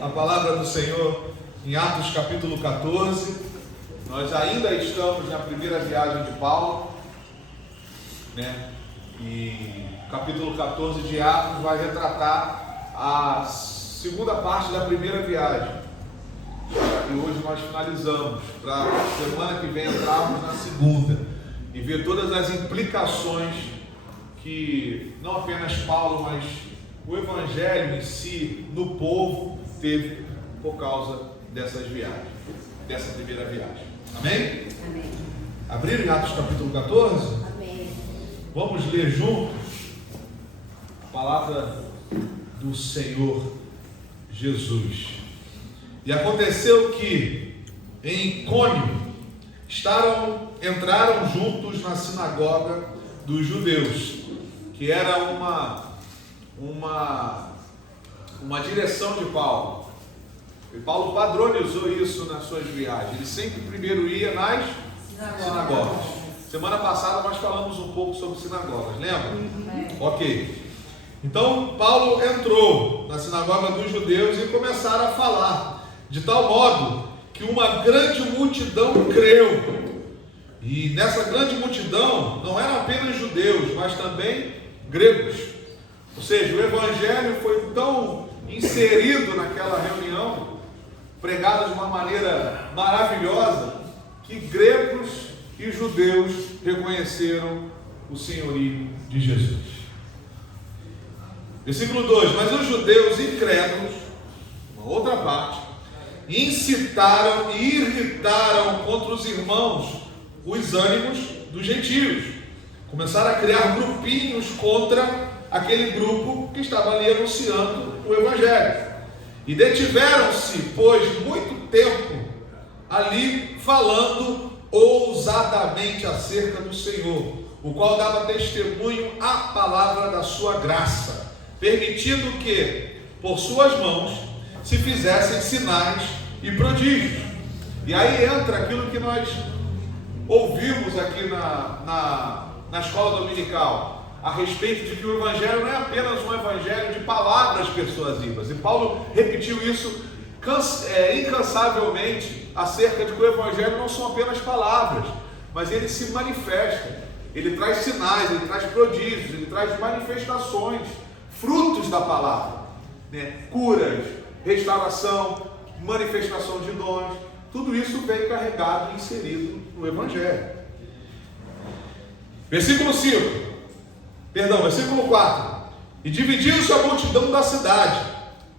a palavra do Senhor em Atos capítulo 14. Nós ainda estamos na primeira viagem de Paulo, né? E o capítulo 14 de Atos vai retratar a segunda parte da primeira viagem. E hoje nós finalizamos, para semana que vem entrarmos na segunda e ver todas as implicações que não apenas Paulo, mas o Evangelho em si, no povo, teve por causa dessas viagens, dessa primeira viagem. Amém? Amém. Abriram em Atos capítulo 14? Amém. Vamos ler juntos a palavra do Senhor Jesus. E aconteceu que em Icônio entraram juntos na sinagoga dos judeus, que era uma direção de Paulo. E Paulo padronizou isso nas suas viagens. Ele sempre primeiro ia nas sinagogas. Semana passada nós falamos um pouco sobre sinagogas, lembra? Ok. Então Paulo entrou na sinagoga dos judeus e começaram a falar, de tal modo que uma grande multidão creu. E nessa grande multidão não eram apenas judeus, mas também gregos. Ou seja, o Evangelho foi tão inserido naquela reunião, pregado de uma maneira maravilhosa, que gregos e judeus reconheceram o senhorio de Jesus. Versículo 2: mas os judeus incrédulos, uma outra parte, incitaram e irritaram contra os irmãos os ânimos dos gentios. Começaram a criar grupinhos contra aquele grupo que estava ali anunciando o Evangelho. E detiveram-se, pois, muito tempo ali falando ousadamente acerca do Senhor, o qual dava testemunho à palavra da sua graça, permitindo que, por suas mãos, se fizessem sinais e prodígios. E aí entra aquilo que nós ouvimos aqui na escola dominical, a respeito de que o Evangelho não é apenas um Evangelho de palavras persuasivas. E Paulo repetiu isso incansavelmente acerca de que o Evangelho não são apenas palavras, mas ele se manifesta, ele traz sinais, ele traz prodígios, ele traz manifestações, frutos da palavra, né? Curas, restauração, manifestação de dons, tudo isso vem carregado e inserido no Evangelho. Versículo 4: e dividiu-se a multidão da cidade,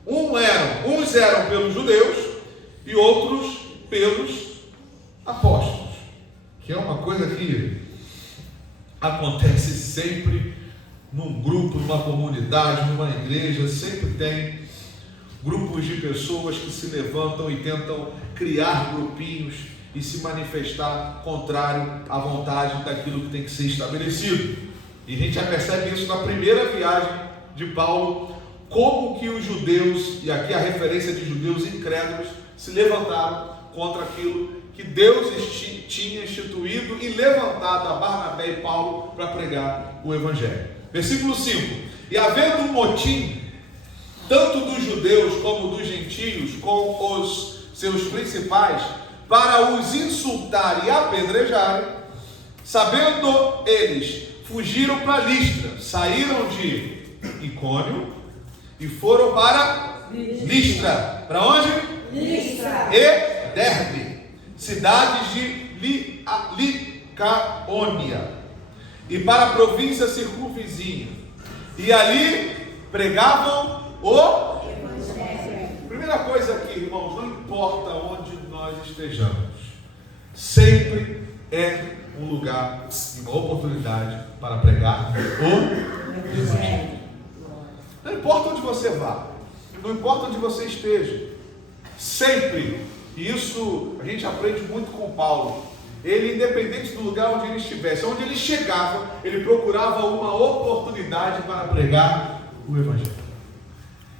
uns eram pelos judeus e outros pelos apóstolos, que é uma coisa que acontece sempre num grupo, numa comunidade, numa igreja. Sempre tem grupos de pessoas que se levantam e tentam criar grupinhos e se manifestar contrário à vontade daquilo que tem que ser estabelecido. E a gente já percebe isso na primeira viagem de Paulo, como que os judeus, e aqui a referência de judeus incrédulos, se levantaram contra aquilo que Deus tinha instituído e levantado a Barnabé e Paulo para pregar o Evangelho. Versículo 5: e havendo um motim, tanto dos judeus como dos gentios, com os seus principais, para os insultar e apedrejarem, sabendo eles, fugiram para Listra, saíram de Icônio e foram para Listra. Para onde? Listra E Derbe, cidades de Licaônia, e para a província circunvizinha, e ali pregavam o Evangelho. Primeira coisa aqui, irmãos, não importa onde nós estejamos, sempre é um lugar, uma oportunidade para pregar o Evangelho. Não importa onde você vá, não importa onde você esteja, sempre, e isso a gente aprende muito com Paulo. Ele, independente do lugar onde ele estivesse, onde ele chegava, ele procurava uma oportunidade para pregar o Evangelho.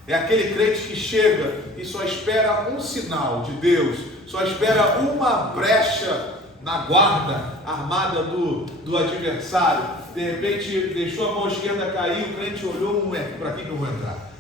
É aquele crente que chega e só espera um sinal de Deus, só espera uma brecha na guarda armada do adversário. De repente deixou a mão esquerda cair, o crente olhou, para que eu vou entrar?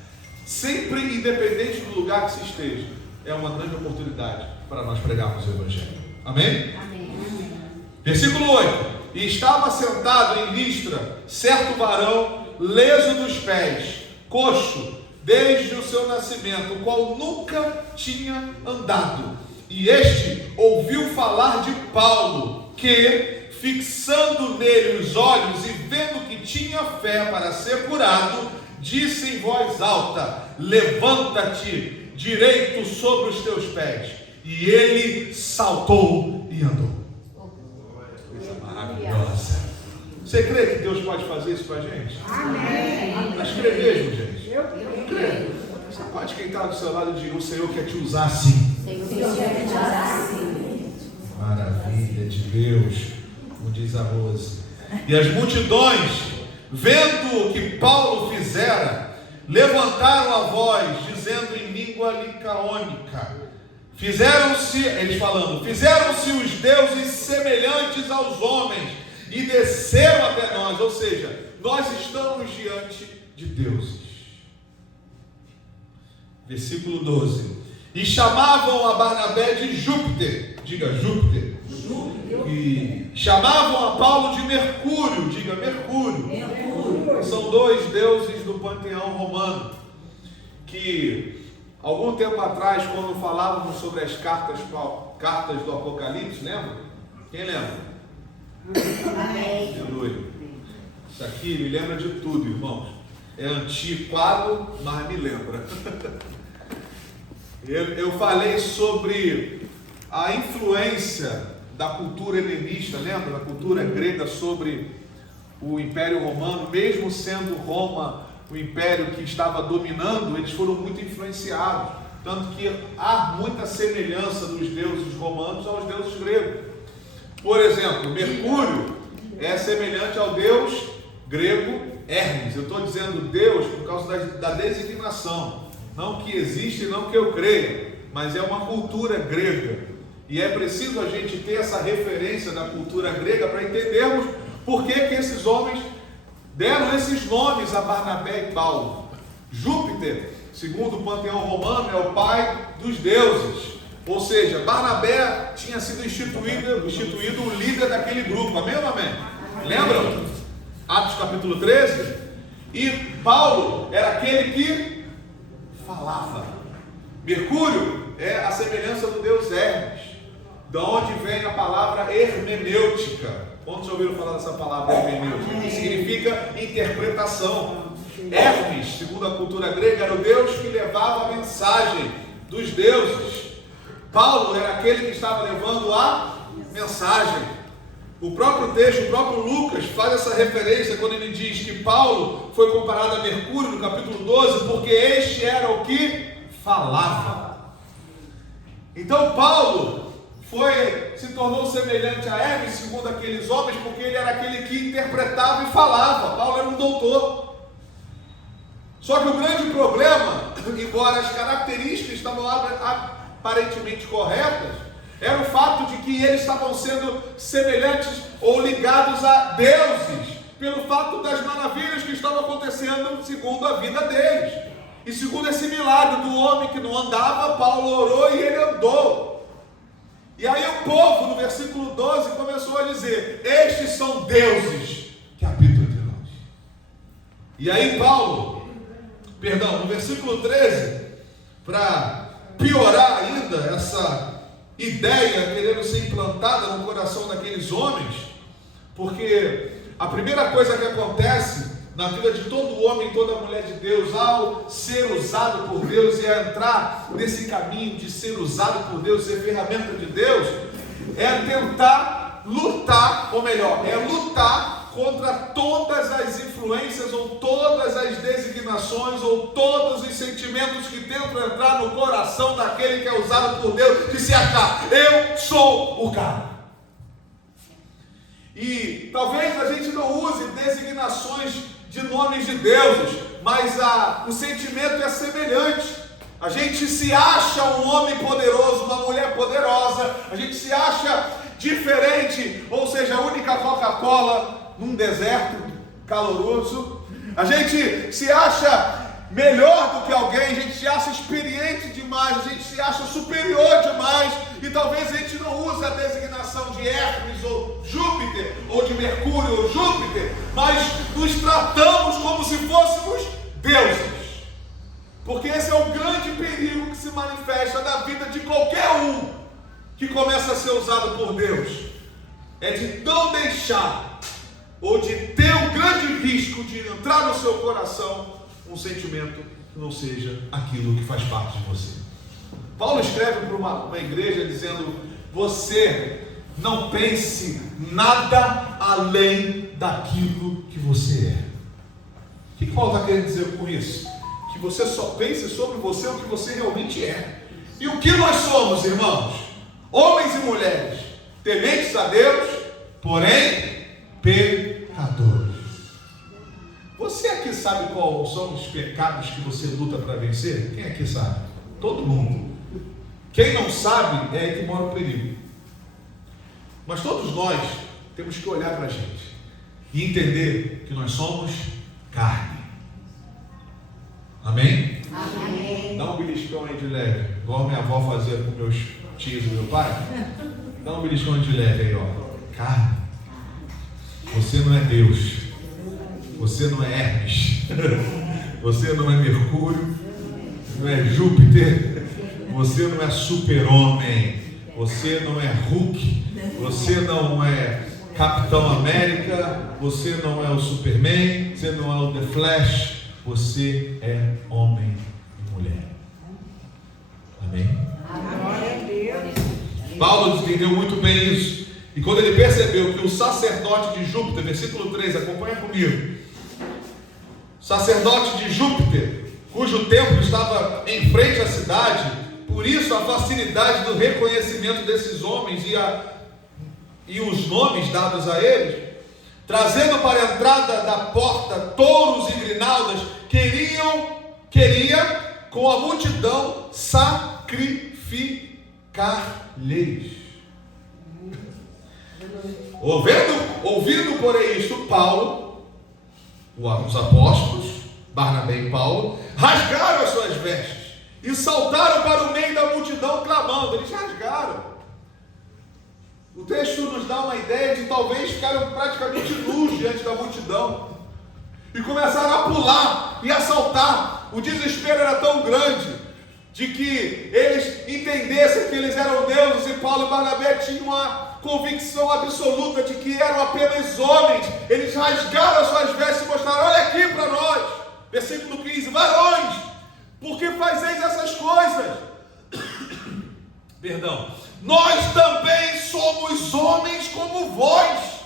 sempre, independente do lugar que se esteja, é uma grande oportunidade para nós pregarmos o Evangelho. Amém? Amém. Versículo 8. E estava sentado em Listra certo varão, leso dos pés, coxo, desde o seu nascimento, o qual nunca tinha andado. E este ouviu falar de Paulo, que, fixando nele os olhos e vendo que tinha fé para ser curado, disse em voz alta: levanta-te direito sobre os teus pés. E ele saltou e andou. Coisa maravilhosa. Você crê que Deus pode fazer isso com a gente? Amém. Mas crê mesmo, gente? Eu creio. Você pode, quem está do seu lado, diga: o Senhor quer te usar assim. Senhor quer te usar assim. Maravilha de Deus, como diz a Rose. E as multidões, vendo o que Paulo fizera, levantaram a voz, dizendo em língua licaônica: fizeram-se os deuses semelhantes aos homens e desceram até nós. Ou seja, nós estamos diante de deuses. Versículo 12. E chamavam a Barnabé de Júpiter, diga Júpiter. E chamavam a Paulo de Mercúrio, diga Mercúrio. São dois deuses do panteão romano, que algum tempo atrás, quando falávamos sobre as cartas do Apocalipse, lembra? Quem lembra? Aleluia. Isso aqui me lembra de tudo, irmãos. É antiquado, mas me lembra. Eu falei sobre a influência da cultura helenista, lembra? Da cultura grega sobre o Império Romano. Mesmo sendo Roma o império que estava dominando, eles foram muito influenciados. Tanto que há muita semelhança dos deuses romanos aos deuses gregos. Por exemplo, Mercúrio é semelhante ao deus grego Hermes. Eu estou dizendo Deus por causa da designação. Não que existe, não que eu creia, mas é uma cultura grega. E é preciso a gente ter essa referência da cultura grega para entendermos por que esses homens deram esses nomes a Barnabé e Paulo. Júpiter, segundo o panteão romano, é o pai dos deuses. Ou seja, Barnabé tinha sido instituído o líder daquele grupo. Amém ou não amém? Lembram? Atos capítulo 13. E Paulo era aquele que falava. Mercúrio é a semelhança do deus Hermes, da onde vem a palavra hermenêutica. Quantos já ouviram falar dessa palavra hermenêutica? Que significa interpretação. Hermes, segundo a cultura grega, era o deus que levava a mensagem dos deuses. Paulo era aquele que estava levando a mensagem. O próprio texto, o próprio Lucas faz essa referência quando ele diz que Paulo foi comparado a Mercúrio no capítulo 12, porque este era o que falava. Então Paulo se tornou semelhante a Hermes, segundo aqueles homens, porque ele era aquele que interpretava e falava. Paulo era um doutor. Só que o grande problema, embora as características estavam aparentemente corretas, era o fato de que eles estavam sendo semelhantes ou ligados a deuses, pelo fato das maravilhas que estavam acontecendo segundo a vida deles. E segundo esse milagre do homem que não andava, Paulo orou e ele andou. E aí o povo, no versículo 12, começou a dizer: estes são deuses que habitam entre nós. E aí no versículo 13, para piorar ainda essa ideia querendo ser implantada no coração daqueles homens, porque a primeira coisa que acontece na vida de todo homem, toda mulher de Deus, ao ser usado por Deus e a entrar nesse caminho de ser usado por Deus, ser ferramenta de Deus, é tentar lutar, ou melhor, é lutar contra todas as influências ou todas as designações ou todos os sentimentos que tentam entrar no coração daquele que é usado por Deus, de se achar: eu sou o cara. E talvez a gente não use designações de nomes de deuses, mas o sentimento é semelhante. A gente se acha um homem poderoso, uma mulher poderosa, a gente se acha diferente, ou seja, a única Coca-Cola num deserto caloroso. A gente se acha melhor do que alguém, a gente se acha experiente demais, a gente se acha superior demais, e talvez a gente não use a designação de Hércules ou Júpiter, ou de Mercúrio ou Júpiter, mas nos tratamos como se fôssemos deuses. Porque esse é o grande perigo que se manifesta na vida de qualquer um que começa a ser usado por Deus. É de não deixar, ou de ter o grande risco de entrar no seu coração um sentimento que não seja aquilo que faz parte de você. Paulo escreve para uma igreja dizendo: você não pense nada além daquilo que você é. O que Paulo está querendo dizer com isso? Que você só pense sobre você o que você realmente é. E o que nós somos, irmãos? Homens e mulheres, tementes a Deus, porém pecadores. Você aqui sabe quais são os pecados que você luta para vencer? Quem aqui sabe? Todo mundo. Quem não sabe, é aí que mora o perigo. Mas todos nós temos que olhar para a gente e entender que nós somos carne. Amém? Amém. Dá um beliscão aí de leve, igual minha avó fazia com meus tios e meu pai. Dá um beliscão de leve aí, ó. Carne. Você não é Deus. Você não é Hermes. Você não é Mercúrio. Não é Júpiter. Você não é super-homem. Você não é Hulk. Você não é Capitão América. Você não é o Superman. Você não é o The Flash. Você é homem e mulher. Amém? Paulo entendeu muito bem isso. E quando ele percebeu que o sacerdote de Júpiter, versículo 3, acompanha comigo. Sacerdote de Júpiter, cujo templo estava em frente à cidade, por isso a facilidade do reconhecimento desses homens e os nomes dados a eles, trazendo para a entrada da porta touros e grinaldas, queria com a multidão sacrificar-lhes. Ouvindo, porém, isto, Paulo, os apóstolos, Barnabé e Paulo, rasgaram as suas vestes e saltaram para o meio da multidão clamando. Eles rasgaram. O texto nos dá uma ideia de talvez ficaram praticamente nus diante da multidão e começaram a pular e a saltar. O desespero era tão grande de que eles entendessem que eles eram deuses, e Paulo e Barnabé tinham a convicção absoluta de que eram apenas homens. Eles rasgaram as suas vestes e mostraram: olha aqui para nós, versículo 15, varões, por que fazeis essas coisas? Perdão, nós também somos homens como vós.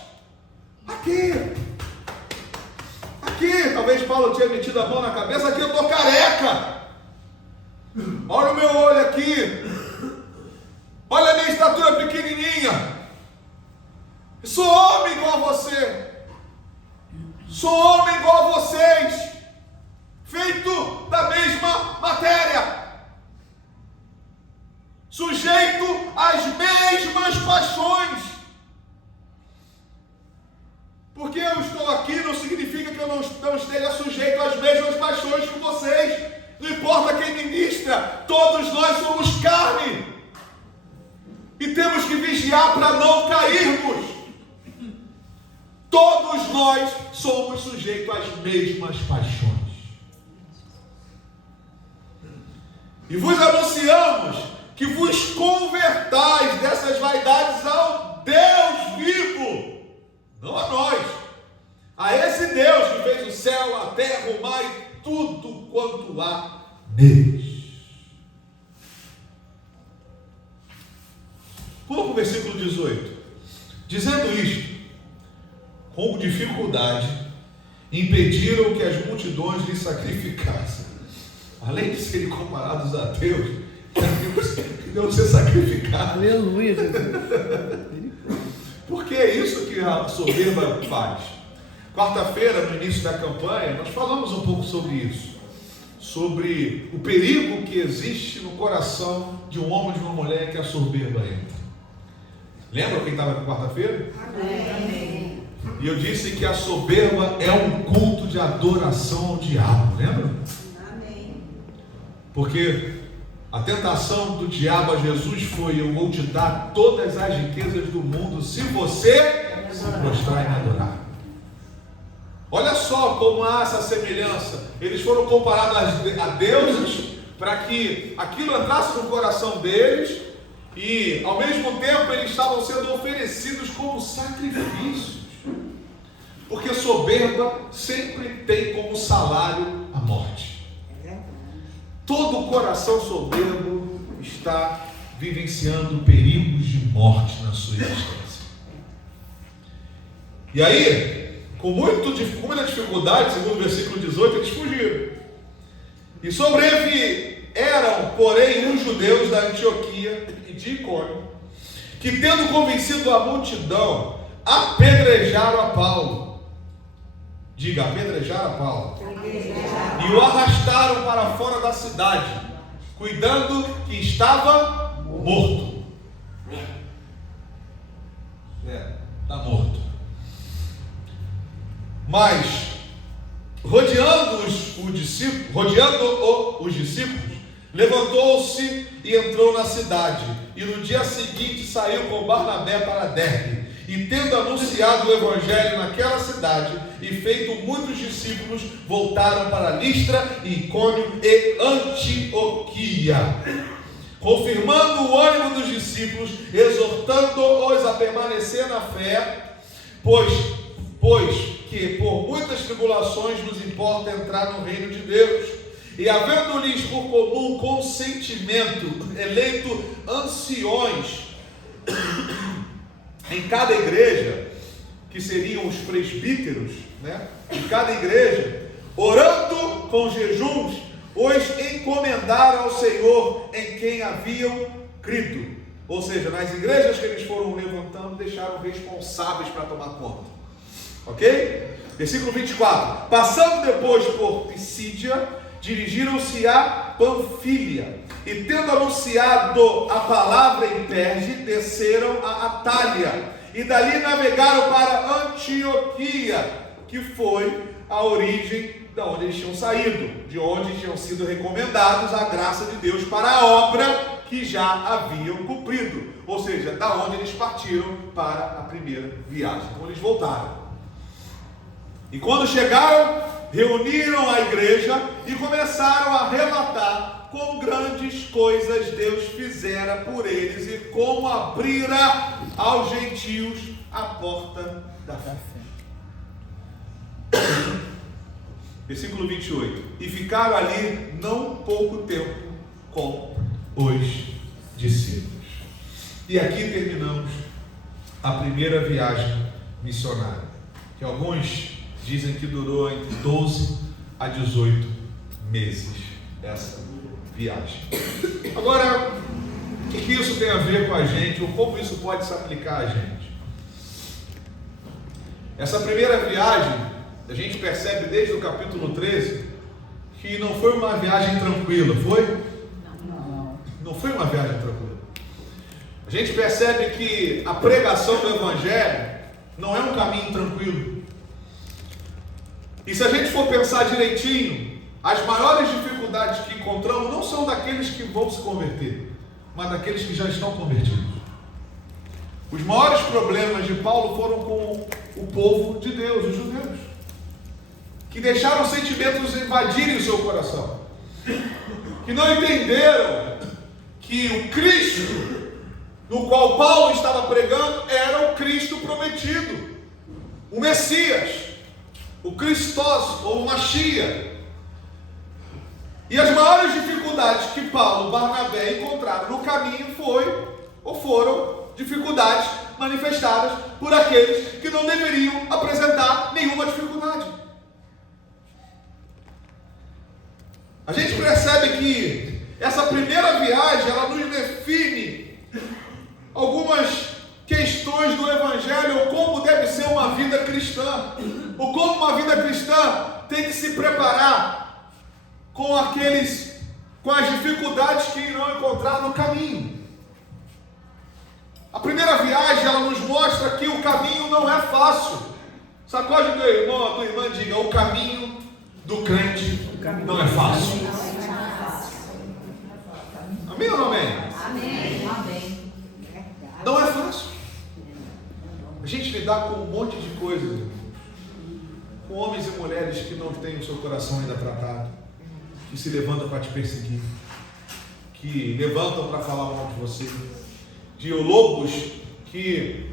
Aqui, talvez Paulo tinha metido a mão na cabeça: aqui eu estou careca, olha o meu olho aqui, olha a minha estatura pequenininha, eu sou homem igual a você, sou homem igual a vocês, feito da mesma matéria, sujeito às mesmas paixões. Porque eu estou aqui não significa que eu não esteja sujeito às mesmas paixões que vocês. Não importa quem ministra, todos nós somos carne e temos que vigiar para não cairmos. Todos nós somos sujeitos às mesmas paixões. E vos anunciamos que vos convertais dessas vaidades ao Deus vivo, não a nós, a esse Deus que fez o céu, a terra, o mar e tudo quanto há neles. Pula para o versículo 18. Dizendo isto, com dificuldade, impediram que as multidões lhe sacrificassem. Além de serem comparados a Deus, não ser sacrificado. Aleluia, Jesus. Porque é isso que a soberba faz. Quarta-feira, no início da campanha, nós falamos um pouco sobre isso. Sobre o perigo que existe no coração de um homem e de uma mulher que a soberba entra. Lembra quem estava aqui quarta-feira? Amém. E eu disse que a soberba é um culto de adoração ao diabo, lembra? Porque a tentação do diabo a Jesus foi: eu vou te dar todas as riquezas do mundo se você se prostrar e me adorar. Olha só como há essa semelhança. Eles foram comparados a deuses para que aquilo entrasse no coração deles, e ao mesmo tempo eles estavam sendo oferecidos como sacrifícios. Porque soberba sempre tem como salário a morte. Todo coração soberbo está vivenciando perigos de morte na sua existência. E aí, com muita dificuldade, segundo o versículo 18, eles fugiram. E sobreviveram, porém, uns judeus da Antioquia e de Icônio, que, tendo convencido a multidão, apedrejaram a Paulo. Diga, apedrejaram a Paulo. E o arrastaram para fora da cidade, cuidando que estava morto. Está morto. Mas, rodeando os discípulos, levantou-se e entrou na cidade. E no dia seguinte saiu com Barnabé para Derbe. E tendo anunciado o evangelho naquela cidade e feito muitos discípulos, voltaram para Listra, Icônio e Antioquia, confirmando o ânimo dos discípulos, exortando-os a permanecer na fé, pois que por muitas tribulações nos importa entrar no reino de Deus. E havendo-lhes por comum consentimento eleito anciões em cada igreja, que seriam os presbíteros, em cada igreja, orando com jejuns, os encomendaram ao Senhor em quem haviam crido. Ou seja, nas igrejas que eles foram levantando, deixaram responsáveis para tomar conta. Ok? Versículo 24. Passando depois por Pisídia, dirigiram-se a Panfília, e tendo anunciado a palavra em Perge, desceram a Atália, e dali navegaram para Antioquia, que foi a origem de onde eles tinham saído, de onde tinham sido recomendados a graça de Deus para a obra que já haviam cumprido, ou seja, da onde eles partiram para a primeira viagem. Então eles voltaram. E quando chegaram, reuniram a igreja e começaram a relatar quão grandes coisas Deus fizera por eles e como abrira aos gentios a porta da fé. Versículo 28. E ficaram ali não pouco tempo com os discípulos. E aqui terminamos a primeira viagem missionária, que alguns dizem que durou entre 12 a 18 meses, essa viagem. Agora, o que isso tem a ver com a gente, ou como isso pode se aplicar a gente? Essa primeira viagem, a gente percebe desde o capítulo 13, que não foi uma viagem tranquila, foi? Não foi uma viagem tranquila. A gente percebe que a pregação do Evangelho não é um caminho tranquilo. E se a gente for pensar direitinho, as maiores dificuldades que encontramos não são daqueles que vão se converter, mas daqueles que já estão convertidos. Os maiores problemas de Paulo foram com o povo de Deus, os judeus, que deixaram sentimentos invadirem o seu coração, que não entenderam que o Cristo no qual Paulo estava pregando era o Cristo prometido, o Messias, o Christos ou o Mashiach. E as maiores dificuldades que Paulo e Barnabé encontraram no caminho foram dificuldades manifestadas por aqueles que não deveriam apresentar nenhuma dificuldade. A gente percebe que essa primeira viagem, ela nos define algumas questões do Evangelho, ou como deve ser uma vida cristã, ou como uma vida cristã tem que se preparar com as dificuldades que irão encontrar no caminho. A primeira viagem, ela nos mostra que o caminho não é fácil. Sacode teu irmão, a tua irmã, diga: o caminho do crente não é fácil. Amém ou não amém? Amém. Amém. Não é fácil. A gente lidar com um monte de coisas, irmãos. Com homens e mulheres que não têm o seu coração ainda tratado, que se levantam para te perseguir, que levantam para falar mal de você, de lobos que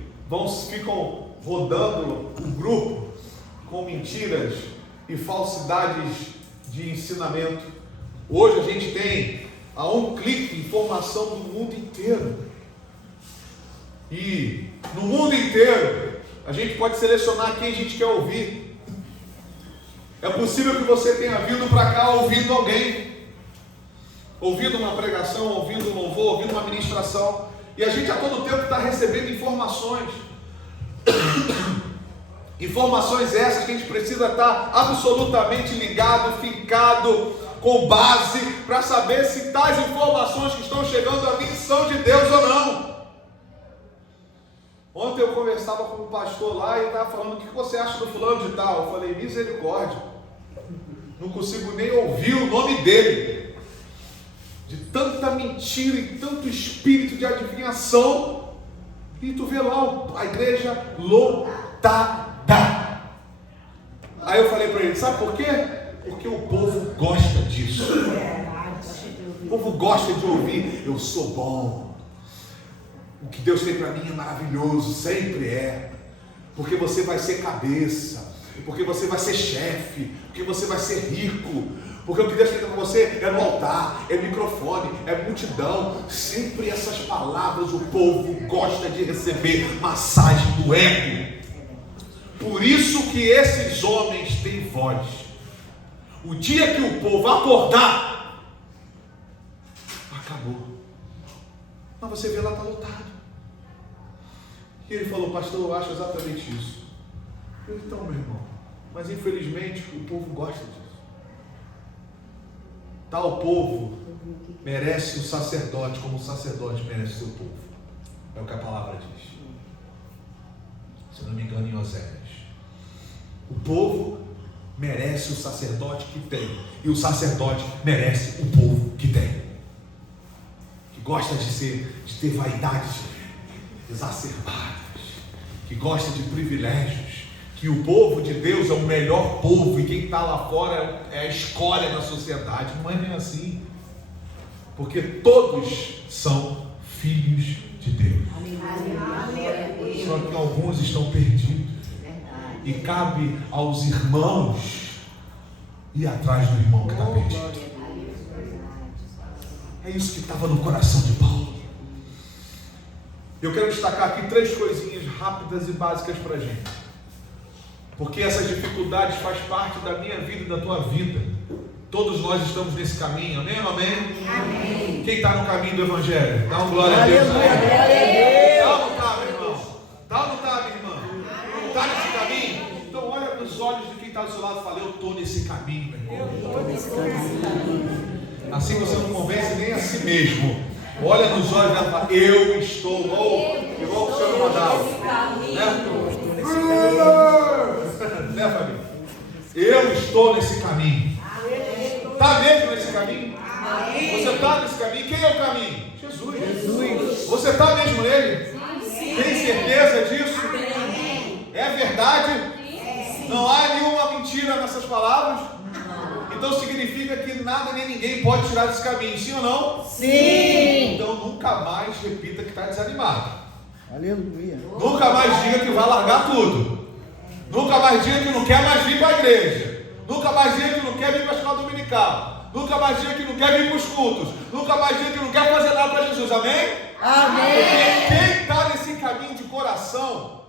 ficam rodando o grupo com mentiras e falsidades de ensinamento. Hoje a gente tem a um clique informação do mundo inteiro. E no mundo inteiro a gente pode selecionar quem a gente quer ouvir. É possível que você tenha vindo para cá ouvindo alguém, ouvindo uma pregação, ouvindo um louvor, ouvindo uma ministração, e a gente a todo tempo está recebendo informações. Informações essas que a gente precisa estar absolutamente ligado, fincado, com base, para saber se tais informações que estão chegando a mim são de Deus ou não. Ontem eu conversava com um pastor lá e estava falando: o que você acha do fulano de tal? Eu falei: misericórdia, não consigo nem ouvir o nome dele, de tanta mentira e tanto espírito de adivinhação. E tu vê lá a igreja lotada. Aí eu falei para ele: sabe por quê? Porque o povo gosta disso. O povo gosta de ouvir: eu sou bom, o que Deus fez para mim é maravilhoso, sempre é, porque você vai ser cabeça, porque você vai ser chefe, porque você vai ser rico, porque o que Deus fez para você é no altar, é microfone, é multidão. Sempre essas palavras o povo gosta de receber, massagem do ego. Por isso que esses homens têm voz. O dia que o povo acordar, acabou. Mas você vê lá, está lotado. E ele falou: pastor, eu acho exatamente isso. Eu, então, meu irmão, mas infelizmente o povo gosta disso. Tal povo merece o sacerdote como o sacerdote merece o seu povo. É o que a palavra diz. Se não me engano, em Oséias. O povo merece o sacerdote que tem, e o sacerdote merece o povo que tem, que gosta de ter vaidades exacerbadas, que gosta de privilégios, que o povo de Deus é o melhor povo e quem está lá fora é a escória da sociedade. Não é nem assim, porque todos são filhos de Deus. Só que alguns estão perdidos. E cabe aos irmãos ir atrás do irmão que está perdido. É isso que estava no coração de Paulo. Eu quero destacar aqui 3 coisinhas rápidas e básicas para a gente, porque essas dificuldades fazem parte da minha vida e da tua vida. Todos nós estamos nesse caminho, amém ou não amém? Amém. Quem está no caminho do Evangelho? Dá uma glória a Deus. Está ou não está, meu irmão? Está ou não está, minha irmã? Está nesse caminho? Então olha nos olhos de quem está do seu lado e fala: eu estou nesse caminho, meu irmão. Assim você não convence nem a si mesmo. Olha nos olhos dela e fala: eu estou, igual o senhor Madal, né, família? Eu estou nesse caminho. Está mesmo nesse caminho? Você está nesse caminho? Quem é o caminho? Jesus. Você está mesmo nele? Tem certeza disso? É verdade? Não há nenhuma mentira nessas palavras? Então significa que nada nem ninguém pode tirar desse caminho, sim ou não? Sim! Então nunca mais repita que está desanimado. Aleluia. Nunca mais diga que vai largar tudo. Nunca mais diga que não quer mais vir para a igreja. Nunca mais diga que não quer vir para a escola dominical. Nunca mais diga que não quer vir para os cultos. Nunca mais diga que não quer fazer nada para Jesus, amém? Amém! Porque quem está nesse caminho de coração,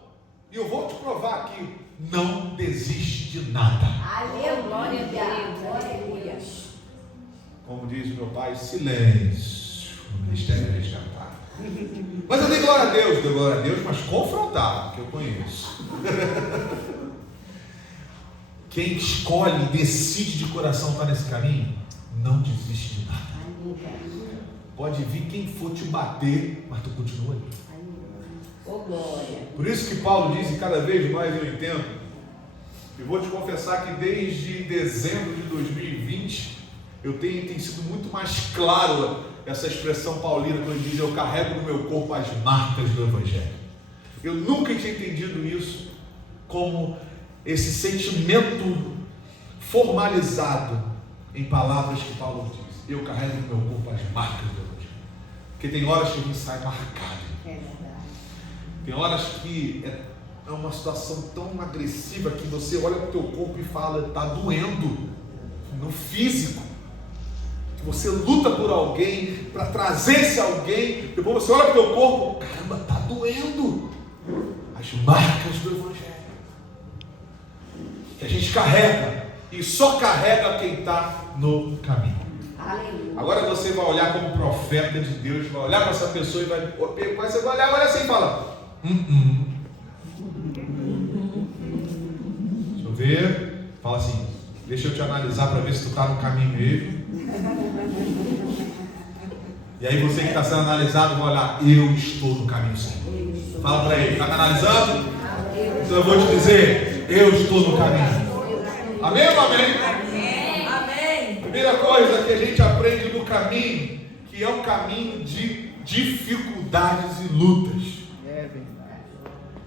e eu vou te provar aqui, não desiste de nada. Aleluia. Aleluia. Como diz o meu pai, silêncio. O ministério é resgatado. Mas eu dei glória a Deus, mas confrontado, que eu conheço. Quem escolhe e decide de coração estar nesse caminho, não desiste de nada. Pode vir quem for te bater, mas tu continua aí. Por isso que Paulo diz, e cada vez mais eu entendo, e vou te confessar que desde dezembro de 2020 eu tenho sido muito mais claro essa expressão paulina que ele diz: eu carrego no meu corpo as marcas do Evangelho. Eu nunca tinha entendido isso como esse sentimento formalizado em palavras que Paulo diz. Eu carrego no meu corpo as marcas do Evangelho. Porque tem horas que a gente sai marcado. Tem horas que é uma situação tão agressiva que você olha para o teu corpo e fala: está doendo no físico. Você luta por alguém, para trazer esse alguém, depois você olha para o teu corpo: caramba, está doendo. As marcas do Evangelho que a gente carrega, e só carrega quem está no caminho. Aleluia. Agora você vai olhar como profeta de Deus, vai olhar para essa pessoa e você vai olhar, olha assim e fala: Deixa eu ver. Fala assim: deixa eu te analisar para ver se tu está no caminho mesmo. E aí você que está sendo analisado vai olhar: eu estou no caminho sim. Fala para ele: está me analisando? Então eu vou te dizer: eu estou no caminho. Amém ou amém? Amém. Primeira coisa que a gente aprende no caminho, que é um caminho de dificuldades e lutas.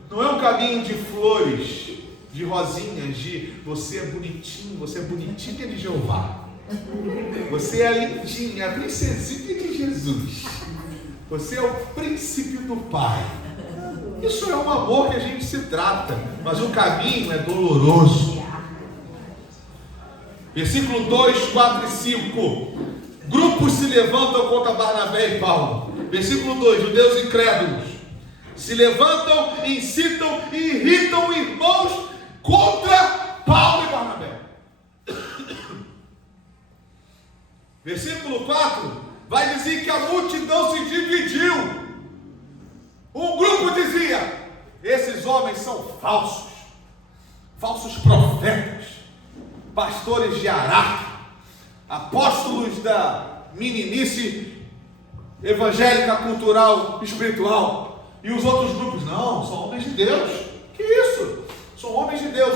Não é um caminho de flores, de rosinhas, de você é bonitinha de Jeová. Você é lindinha, a princesinha de Jesus. Você é o príncipe do Pai. Isso é um amor que a gente se trata, mas o caminho é doloroso. Versículo 2, 4 e 5. Grupos se levantam contra Barnabé e Paulo. Versículo 2, judeus incrédulos se levantam, incitam e irritam irmãos contra Paulo e Barnabé. Versículo 4 vai dizer que a multidão se dividiu. Um grupo dizia: esses homens são falsos profetas, pastores de Araque, apóstolos da meninice evangélica, cultural, espiritual. E os outros grupos: não, são homens de Deus. Que isso? São homens de Deus.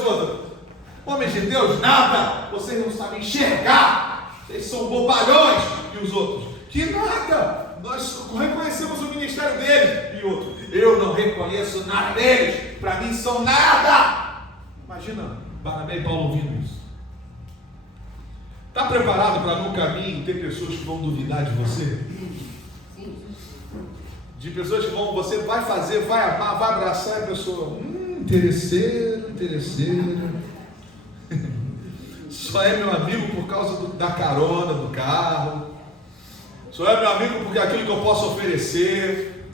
Homens de Deus, nada. Vocês não sabem enxergar. Vocês são bobalhões. E os outros: que nada. Nós reconhecemos o ministério deles. E outro: eu não reconheço nada deles. Para mim são nada. Imagina Barnabé e Paulo ouvindo isso. Está preparado para no caminho ter pessoas que vão duvidar de você? De pessoas que você vai fazer, vai amar, vai abraçar, e a pessoa: interesseira. Só é meu amigo por causa da carona do carro. Só é meu amigo porque é aquilo que eu posso oferecer.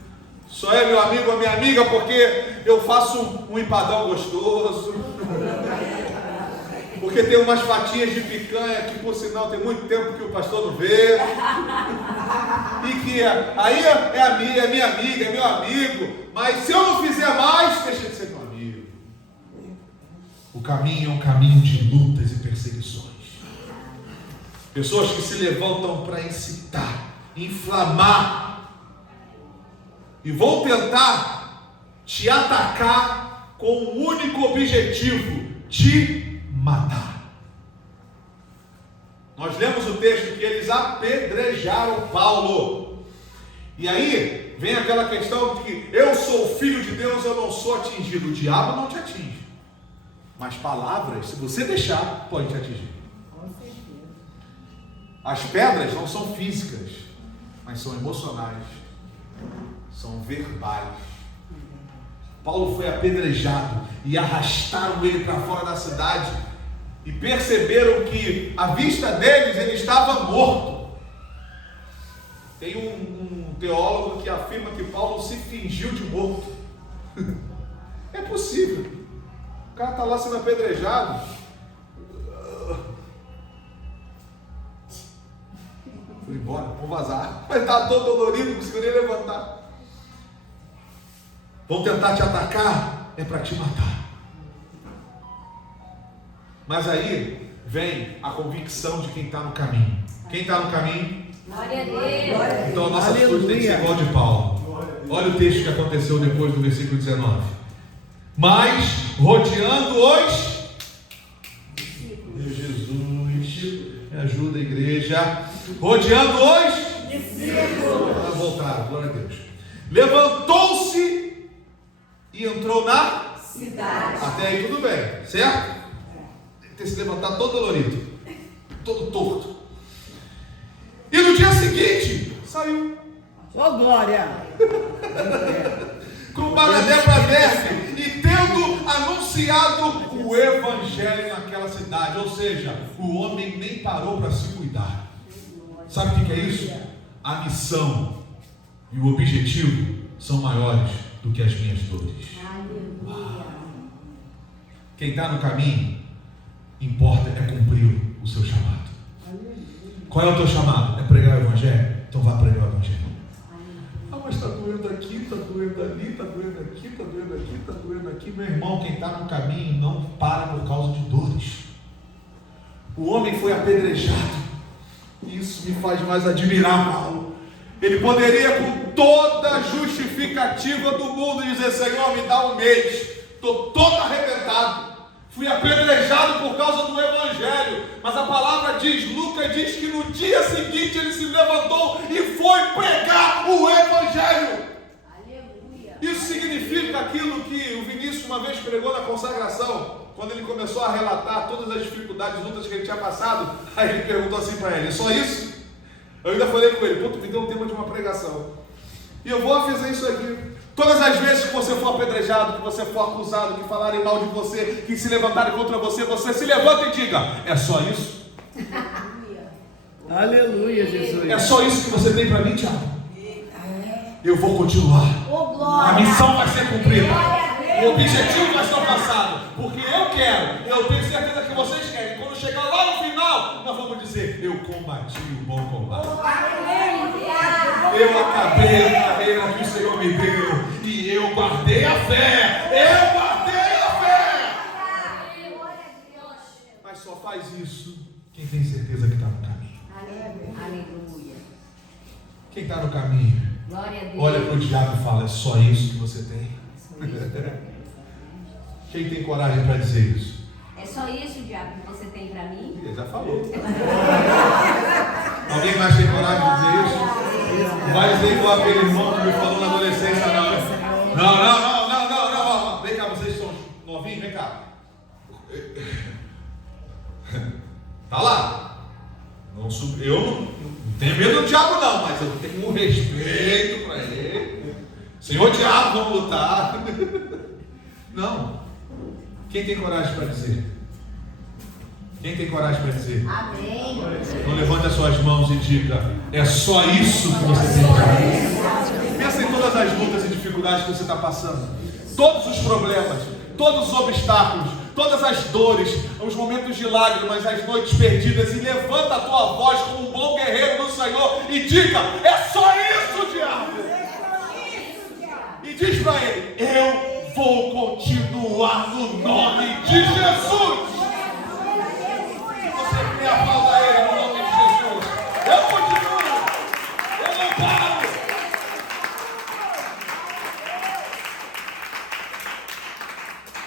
Só é meu amigo ou minha amiga porque eu faço um empadão gostoso. Porque tem umas fatias de picanha que, por sinal, tem muito tempo que o pastor não vê. E que aí é minha amiga, é meu amigo. Mas se eu não fizer mais, deixa de ser meu amigo. O caminho é um caminho de lutas e perseguições. Pessoas que se levantam para incitar, inflamar, e vão tentar te atacar com um único objetivo: te matar. Nós lemos o texto que eles apedrejaram Paulo. E aí vem aquela questão de que eu sou filho de Deus, eu não sou atingido. O diabo não te atinge, mas palavras, se você deixar, pode te atingir. As pedras não são físicas, mas são emocionais, são verbais. Paulo foi apedrejado e arrastaram ele para fora da cidade e perceberam que à vista deles ele estava morto. Tem um teólogo que afirma que Paulo se fingiu de morto. É possível. O cara está lá sendo apedrejado. Fui embora, vou vazar. Mas está todo dolorido, não conseguiu nem levantar. Vão tentar te atacar, é para te matar. Mas aí vem a convicção de quem está no caminho. Quem está no caminho? Glória a Deus. Então a nossa atitude tem que ser igual de Paulo. Olha o texto que aconteceu depois do versículo 19. Mas rodeando os... Meu Jesus, me ajuda, igreja. Rodeando os Elas voltaram, glória a Deus. Levantou-se e entrou na Cidade. Até aí tudo bem, certo? Tem que ter se levantado todo dolorido, todo torto. E no dia seguinte, saiu. Ô glória! Com Barnabé para Derbe e tendo anunciado o evangelho naquela cidade. Ou seja, o homem nem parou para se cuidar. Sabe o que é isso? A missão e o objetivo são maiores do que as minhas dores. Quem está no caminho, importa é cumprir o seu chamado. Qual é o teu chamado? É pregar o evangelho? Então vá pregar o evangelho. Ah, mas está doendo aqui, está doendo ali, está doendo aqui, está doendo aqui, está doendo aqui. Meu irmão, quem está no caminho não para por causa de dores. O homem foi apedrejado. Isso me faz mais admirar Paulo. Ele poderia, com toda a justificativa do mundo, dizer: Senhor, me dá um mês. Estou todo arrebentado. Fui apedrejado por causa do evangelho. Mas a palavra diz, Lucas diz que no dia seguinte ele se levantou e foi pregar o evangelho. Aleluia. Isso significa aquilo que o Vinícius uma vez pregou na consagração, quando ele começou a relatar todas as dificuldades, lutas que ele tinha passado. Aí ele perguntou assim para ele: só isso? Eu ainda falei com ele: pô, tu me deu um tema de uma pregação. E eu vou fazer isso aqui. Todas as vezes que você for apedrejado, que você for acusado, que falarem mal de você, que se levantarem contra você, você se levanta e diga: é só isso? Aleluia, Jesus. É só isso que você tem para mim, Tiago? Eu vou continuar. Ô, glória. A missão vai ser cumprida. Glória a Deus. O objetivo vai ser alcançado. Porque eu quero, eu tenho certeza que vocês querem. Quando chegar lá no final, nós vamos dizer: eu combati o bom combate. Eu acabei a carreira que o Senhor me deu. E eu guardei a fé. Eu guardei a fé. Mas só faz isso quem tem certeza que está no caminho. Aleluia. Quem está no caminho, Glória a Deus. olha para o diabo e fala: é só isso que você tem? Quem tem coragem para dizer isso? É só isso, diabo, que você tem para mim? Ele já falou. Alguém mais tem coragem de dizer isso? Vai dizer igual aquele irmão que me falou na adolescência, não. Não. Vem cá, vocês são novinhos, vem cá. Tá lá. Eu não tenho medo do diabo não, mas eu tenho um respeito para ele. Senhor diabo, vamos lutar. Não. Quem tem coragem para dizer? Quem tem coragem para dizer? Amém. Então levante as suas mãos e diga: é só isso que você tem para mim. Pensa em todas as lutas e dificuldades que você está passando, todos os problemas, todos os obstáculos, todas as dores, os momentos de lágrimas, as noites perdidas, e levanta a tua voz como um bom guerreiro do Senhor e diga: é só isso, diabo. E diz para ele: eu vou continuar no nome de Jesus. Você me aplauda ele no nome de Jesus. Eu continuo. Eu não paro.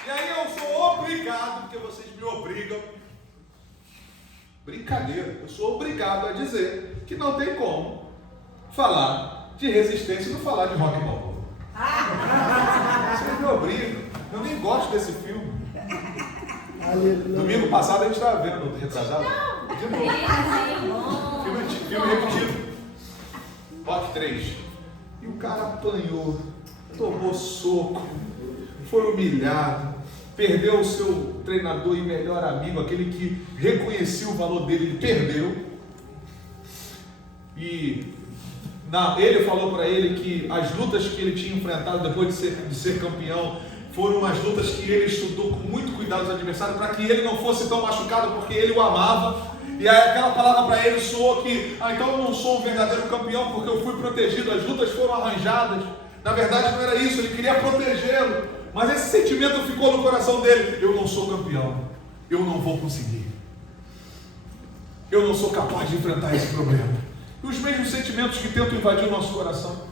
E aí eu sou obrigado, porque vocês me obrigam. Brincadeira. Eu sou obrigado a dizer que não tem como falar de resistência e não falar de rock and roll. Vocês me obrigam. Eu nem gosto desse filme. Domingo passado a gente estava vendo, retrasado. De novo. Filme repetido. Rock 3. E o cara apanhou, tomou soco, foi humilhado, perdeu o seu treinador e melhor amigo, aquele que reconhecia o valor dele, ele perdeu. E ele falou para ele que as lutas que ele tinha enfrentado depois de ser campeão foram as lutas que ele estudou com muito cuidado os adversários, para que ele não fosse tão machucado, porque ele o amava. E aí aquela palavra para ele soou que: então eu não sou um verdadeiro campeão porque eu fui protegido, as lutas foram arranjadas. Na verdade não era isso, ele queria protegê-lo, mas esse sentimento ficou no coração dele: eu não sou campeão, eu não vou conseguir, eu não sou capaz de enfrentar esse problema. E os mesmos sentimentos que tentam invadir o nosso coração: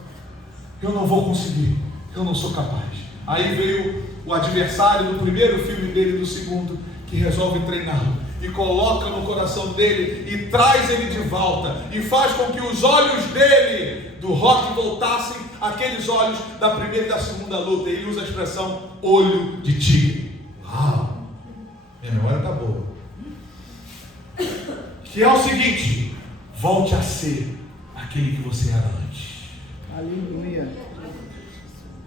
eu não vou conseguir, eu não sou capaz. Aí veio o adversário do primeiro filme dele e do segundo, que resolve treiná-lo. e coloca no coração dele e traz ele de volta e faz com que os olhos dele do Rock voltassem aqueles olhos da primeira e da segunda luta. Ele usa a expressão olho de tigre. Uau! Minha memória está boa. Que é o seguinte: volte a ser aquele que você era antes. Aleluia.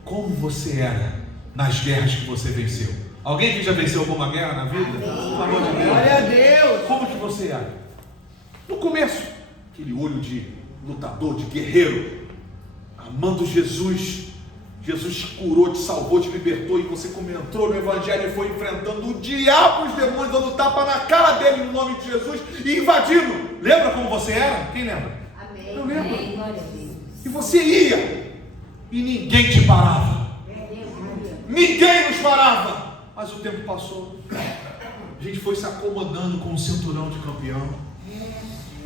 Como você era nas guerras que você venceu. Alguém que já venceu alguma guerra na vida? Pelo amor de Deus. Glória a Deus. Como que você era? No começo, aquele olho de lutador, de guerreiro, amando Jesus. Jesus curou, te salvou, te libertou, e você, como entrou no Evangelho e foi enfrentando o diabo, os demônios, dando tapa na cara dele no nome de Jesus e invadindo. Lembra como você era? Quem lembra? Amém. Eu lembro. Amém. Glória a Deus. E você ia e ninguém te parava. Ninguém nos parava. Mas o tempo passou. A gente foi se acomodando com o cinturão de campeão.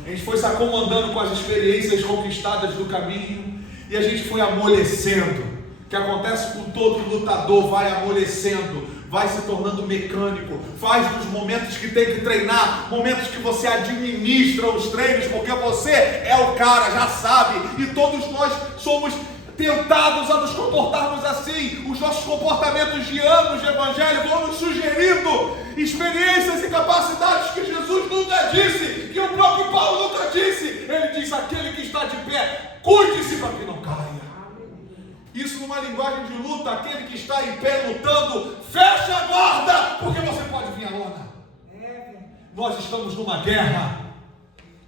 A gente foi se acomodando com as experiências conquistadas do caminho. E a gente foi amolecendo. O que acontece com todo lutador, vai amolecendo, vai se tornando mecânico. Faz dos momentos que tem que treinar, momentos que você administra os treinos, porque você é o cara, já sabe. E todos nós somos tentados a nos comportarmos assim. Os nossos comportamentos de anos de evangelho vão nos sugerindo experiências e capacidades que Jesus nunca disse, que o próprio Paulo nunca disse. Ele diz: aquele que está de pé, cuide-se para que não caia. Isso numa linguagem de luta: aquele que está em pé lutando, fecha a guarda, porque você pode vir à lona. Nós estamos numa guerra,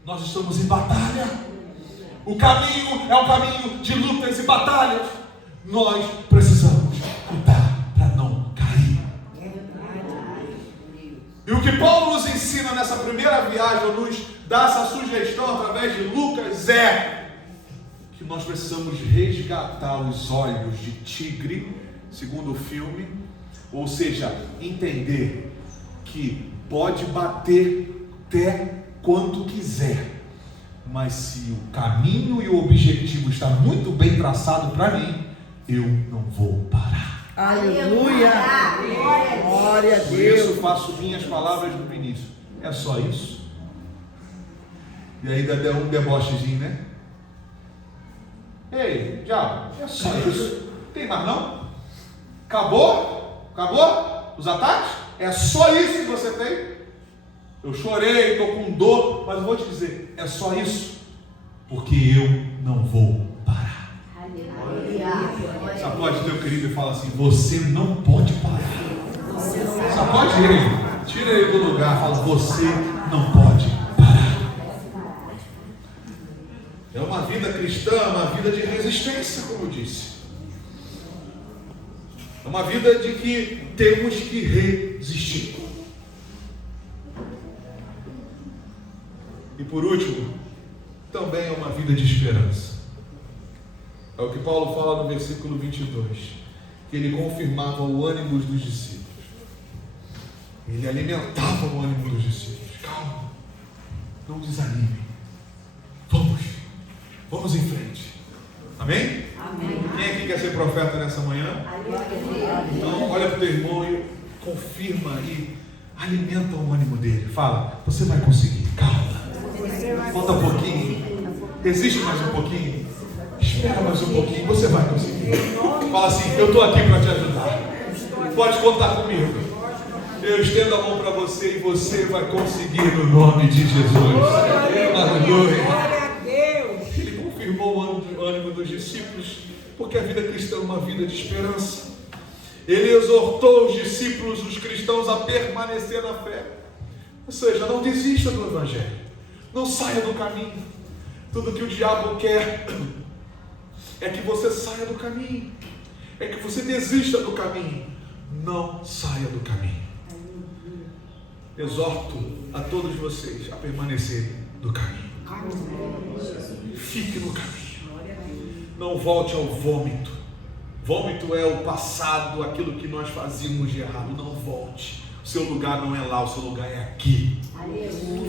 nós estamos em batalha. O caminho é um caminho de lutas e batalhas. Nós precisamos lutar para não cair. E o que Paulo nos ensina nessa primeira viagem, nos dá essa sugestão através de Lucas, é que nós precisamos resgatar os olhos de tigre, segundo o filme, ou seja, entender que pode bater até quanto quiser, mas se o caminho e o objetivo está muito bem traçado para mim, eu não vou parar. Aleluia. Glória a Por isso Deus. faço minhas palavras no início. É só isso? E ainda deu um debochezinho, né? Ei, diabo, é só isso? Tem mais não? Acabou? Acabou? Os ataques? É só isso que você tem? Eu chorei, estou com dor, mas eu vou te dizer, é só isso, porque eu não vou parar. Aleluia. Sacode teu querido e fala assim: você não pode parar. Sacode ele, tira ele do lugar, fala: você não pode parar. É uma vida cristã, uma vida de resistência, como eu disse. É uma vida de que temos que resistir. E por último, também é uma vida de esperança. É o que Paulo fala no versículo 22, que ele confirmava o ânimo dos discípulos. Ele alimentava o ânimo dos discípulos. Calma, não desanime. Vamos em frente. Amém? Amém. Quem aqui quer ser profeta nessa manhã? Então olha para o teu irmão e confirma e alimenta o ânimo dele. Fala: você vai conseguir, calma. Falta um pouquinho. Resiste mais um pouquinho. Espera mais um pouquinho, você vai conseguir. Fala assim: eu estou aqui para te ajudar. Pode contar comigo. Eu estendo a mão para você e você vai conseguir no nome de Jesus. Aleluia. Ele confirmou o ânimo dos discípulos, porque a vida cristã é uma vida de esperança. Ele exortou os discípulos, os cristãos, a permanecer na fé. Ou seja, não desista do Evangelho. Não saia do caminho. Tudo que o diabo quer é que você saia do caminho. É que você desista do caminho. Não saia do caminho. Exorto a todos vocês a permanecerem no caminho. Fique no caminho. Não volte ao vômito. Vômito é o passado, aquilo que nós fazíamos de errado. Não volte. O seu lugar não é lá, o seu lugar é aqui.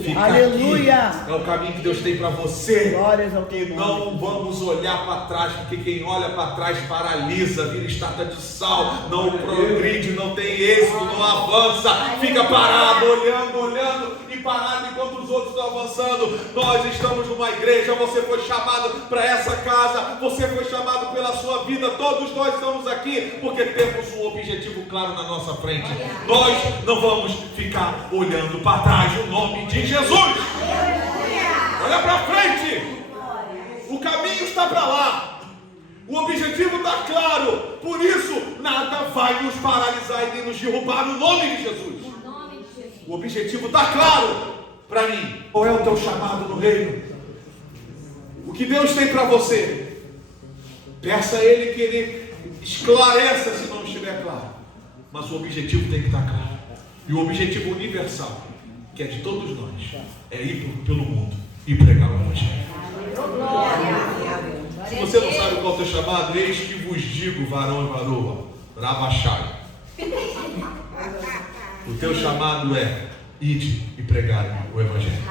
Fica Aleluia. aqui. É o caminho que Deus tem para você. Glórias ao teu E não vamos olhar para trás, porque quem olha para trás paralisa, vira estátua de sal, não progride, não tem êxito, não avança, fica parado, olhando e parado enquanto os outros estão avançando. Nós estamos numa igreja, você foi chamado para essa casa, você foi chamado pela sua vida, todos nós estamos aqui porque temos um objetivo claro na nossa frente. Nós não vamos ficar olhando para trás, no nome de Jesus. Olha para frente. O caminho está para lá. O objetivo está claro. Por isso, nada vai nos paralisar e nem nos derrubar no nome de Jesus. O objetivo está claro para mim. Qual é o teu chamado no reino? O que Deus tem para você? Peça a Ele que Ele esclareça se não estiver claro. Mas o objetivo tem que estar claro. E o objetivo universal, que é de todos nós, é ir pelo mundo e pregar o Evangelho. Se você não sabe qual é o teu chamado, eis que vos digo, varão e varoa, Rabachai. O teu chamado é ide e pregar o Evangelho.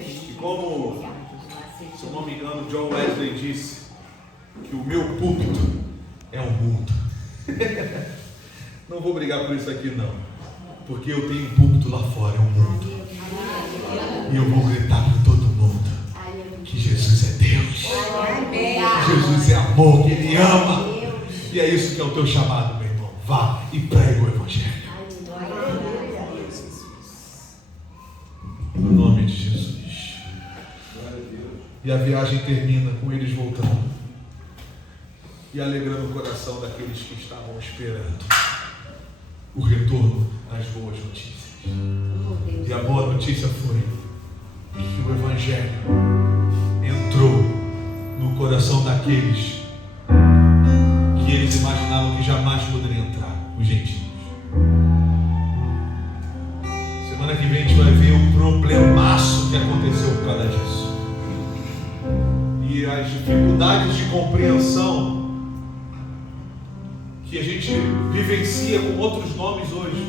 E como, se eu não me engano, John Wesley disse que o meu púlpito é o mundo. Não vou brigar por isso aqui não, porque eu tenho um púlpito lá fora, é o mundo. E eu vou gritar para todo mundo que Jesus é Deus, Jesus é amor, que Ele ama. E é isso que é o teu chamado, meu irmão. Vá e pregue o Evangelho. No nome de Jesus. E a viagem termina com eles voltando e alegrando o coração daqueles que estavam esperando o retorno das boas notícias. E a boa notícia foi que o Evangelho entrou no coração daqueles que eles imaginavam que jamais poderiam entrar, os gentios. Semana que vem a gente vai ver o problemaço que aconteceu por causa disso. E as dificuldades de compreensão que a gente vivencia com outros nomes hoje,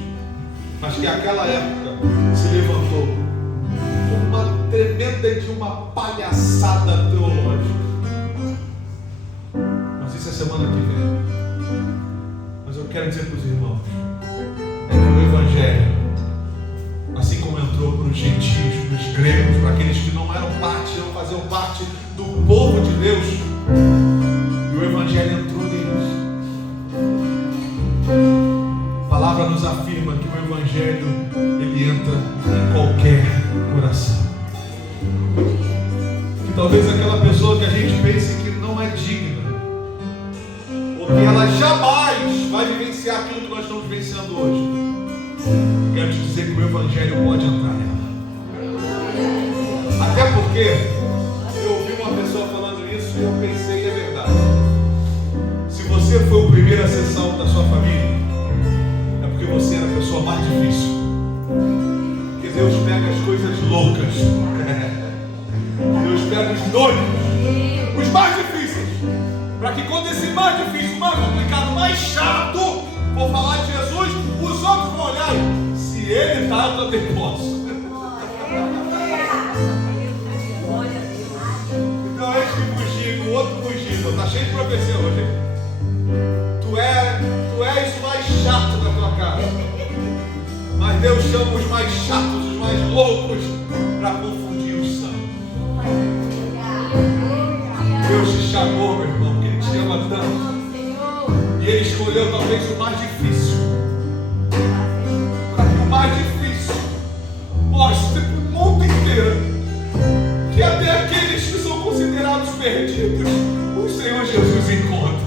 mas que naquela época se levantou uma tremenda de uma palhaçada teológica. Mas isso é semana que vem. Mas eu quero dizer para os irmãos, é que o Evangelho, assim como entrou para os gentios, para os gregos, para aqueles que não eram parte, não faziam parte do povo de Deus, e o Evangelho entrou neles. A palavra nos afirma que o Evangelho, ele entra em qualquer coração. Que talvez aquela pessoa que a gente pense que não é digna, ou que ela jamais vai vivenciar aquilo que nós estamos vivenciando hoje, quero te dizer que o Evangelho pode entrar nela. Até porque eu ouvi uma pessoa falando isso e eu pensei, é verdade. Se você foi o primeiro a ser salvo da sua família, é porque você era a pessoa mais difícil. Porque Deus pega as coisas loucas. Deus pega os doidos, os mais difíceis, para que quando esse mais difícil, mais complicado, mais chato for falar de Jesus, os outros vão olhar e, se ele está, eu também posso. Então esse fugir, o outro fugido, está cheio de profecia hoje. Tu és o mais chato da tua casa. Mas Deus chama os mais chatos, os mais loucos, para confundir os santos. Deus te chamou, meu irmão, porque Ele te ama tanto. E Ele escolheu talvez o mais difícil, para que o mais difícil mostre para o mundo inteiro que até aqueles que são considerados perdidos, o Senhor Jesus encontra.